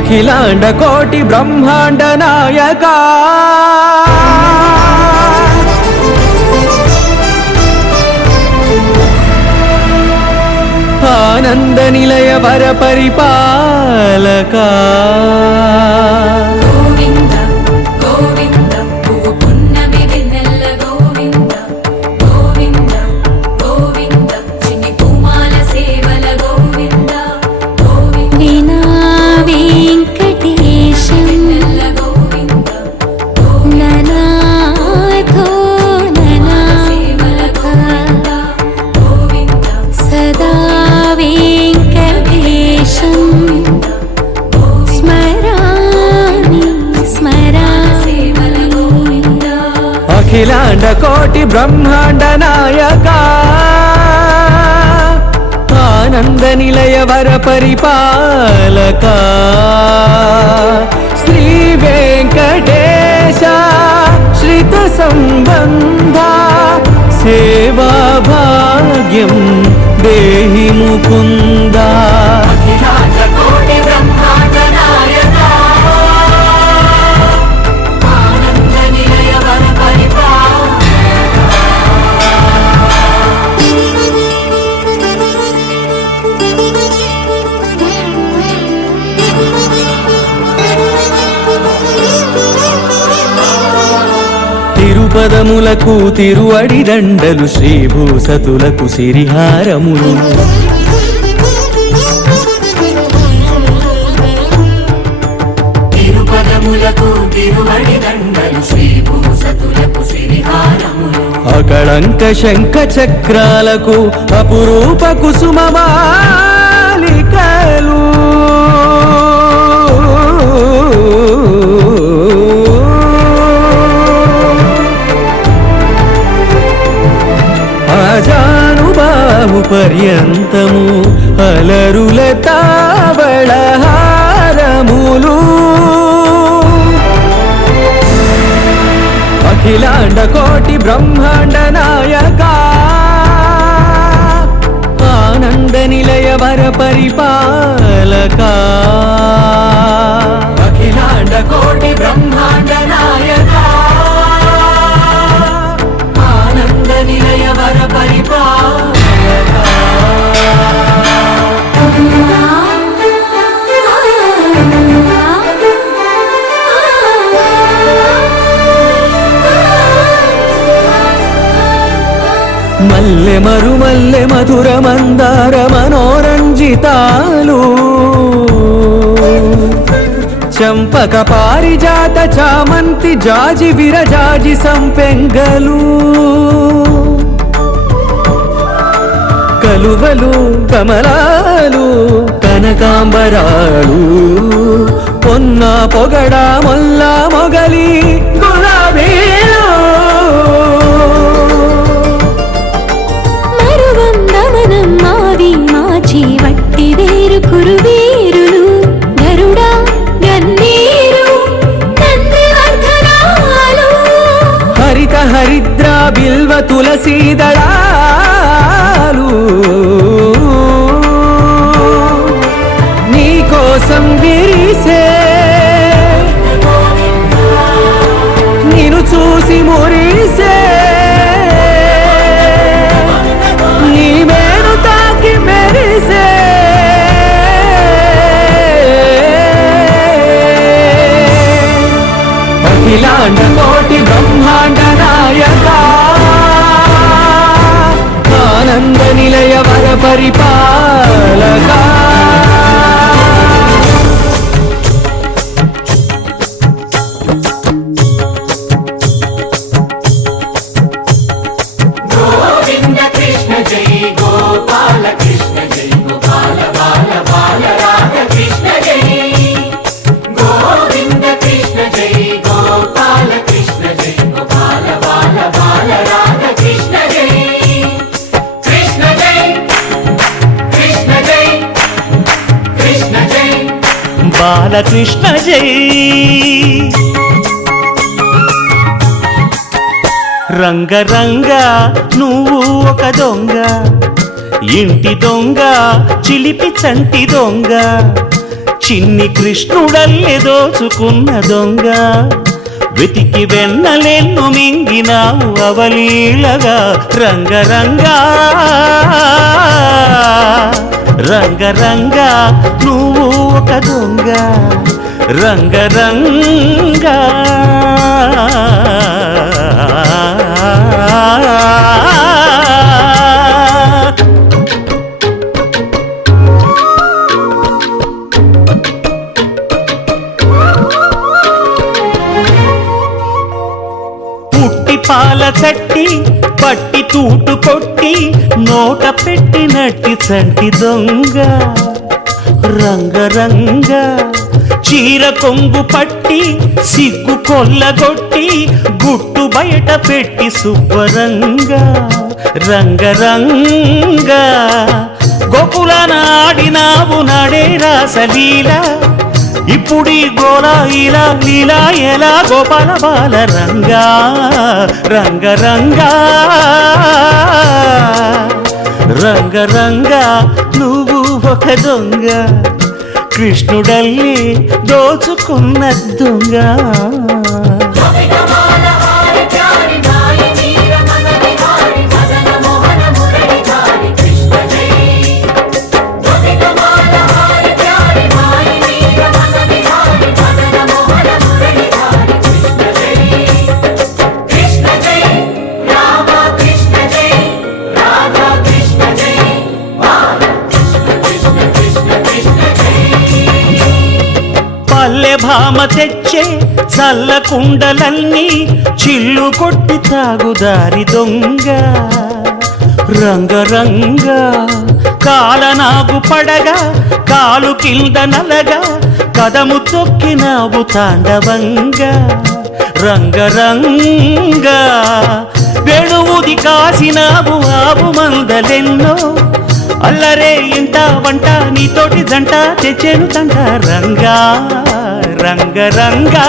అఖిలాండ కోటి బ్రహ్మాండ నాయక ఆనంద నిలయ వర పరిపాలక అఖిలాండ కోటి బ్రహ్మాండ నాయక ఆనంద నిలయ వర పరిపాలక శ్రీ వెంకటేశ శ్రిత సంబంధ సేవా భాగ్యం దేహి ముకుంద తిరుపదములకు తిరువడి దండలు శ్రీభూసతులకు సిరిహారములు తిరుపదములకు తిరువడి దండలు శ్రీభూసతులకు సిరిహారములు అకళంక శంఖ చక్రాలకు అపురూప కుసుమమాలికలు అజానుబాహు పర్యంతము అలరుల తావళహారములు అఖిలాండ కోటి బ్రహ్మాండ నాయక ఆనంద నిలయ వర పరిపాలక అఖిలాండ కోటి బ్రహ్మాండ నాయక ఆనంద నిలయ వర పరిపాలక మల్లె మరుమల్లె మధుర మందార మనోరంజితాలు చంపక పారిజాత చామంతి జాజి విరజాజి సంపెంగలు కలువలు కమలాలు కనకాంబరాలు పొన్న పొగడ మొల్ల మొగలి గులాబీలు మాచి వట్టి వేరు కురువీరులు గరుడ గన్నీరు నందివర్ధనాలు హరిత హరిద్ర బిల్వ తులసీదళాలు నీ కోసం విరిసే నిన్ను చూసి మురిసే అఖిలాండ కోటి బ్రహ్మాండ నాయక ఆనంద నిలయ వర పరిపాలక గోవింద కృష్ణ జై గోపాల కృష్ణ జై గోపాల బాల బాల రాధ కృష్ణ జై గోవింద కృష్ణ జై గోపాల కృష్ణ జై గోపాల బాల బాల రాధ కృష్ణ జై కృష్ణ జై కృష్ణ జై కృష్ణ జై బాలకృష్ణ జై రంగ రంగ నువ్వు ఒక దొంగ ఇంటి దొంగ చిలిపి చంటి దొంగ చిన్ని కృష్ణుడల్లే దోచుకున్న దొంగ వెతికి వెన్నలెన్ను మింగినావు అవలీలగా రంగరంగా రంగరంగా నువ్వు ఒక దొంగ రంగరంగా పుట్టి పాల చట్టి పట్టి తూటు కొట్టి నోట పెట్టినట్టి చంటి దొంగ రంగరంగ చీర కొంగు పట్టి సిగ్గు కొల్లగొట్టి గుట్టు బయట పెట్టి శుభ్రంగా రంగరంగ గోకుల నాడినావు నాడే రాసలీల ఇప్పుడీ గోలా ఇలా లీలా ఎలా గోపాల బాల రంగా రంగరంగా రంగరంగా నువ్వు ఒక దొంగ కృష్ణుడల్లి దోచుకున్న దొంగ గోపికమాల హారి ప్యారి నాయి వీర మన విహారి మదన మోహన మురళిధారి కృష్ణ జై గోపికమాల హారి ప్యారి నాయి వీర మన విహారి మదన మోహన మురళిధారి కృష్ణ జై రామ కృష్ణ జై రాధా కృష్ణ జై బాల కృష్ణ కృష్ణ కృష్ణ జై పల్లె భామ తెచ్చే చల్ల కుండలన్నీ చిల్లు కొట్టి తాగుదారి దొంగ రంగరంగ కాలనాగు పడగా కాలు కింద నలగా కదము తొక్కినావు తాండవంగా రంగరంగ వేణువుది కాసినావు ఆవు మందలెన్నో అల్లరే ఇంట వంట నీతోటి జంట తెచ్చేను తంట రంగా రంగరంగా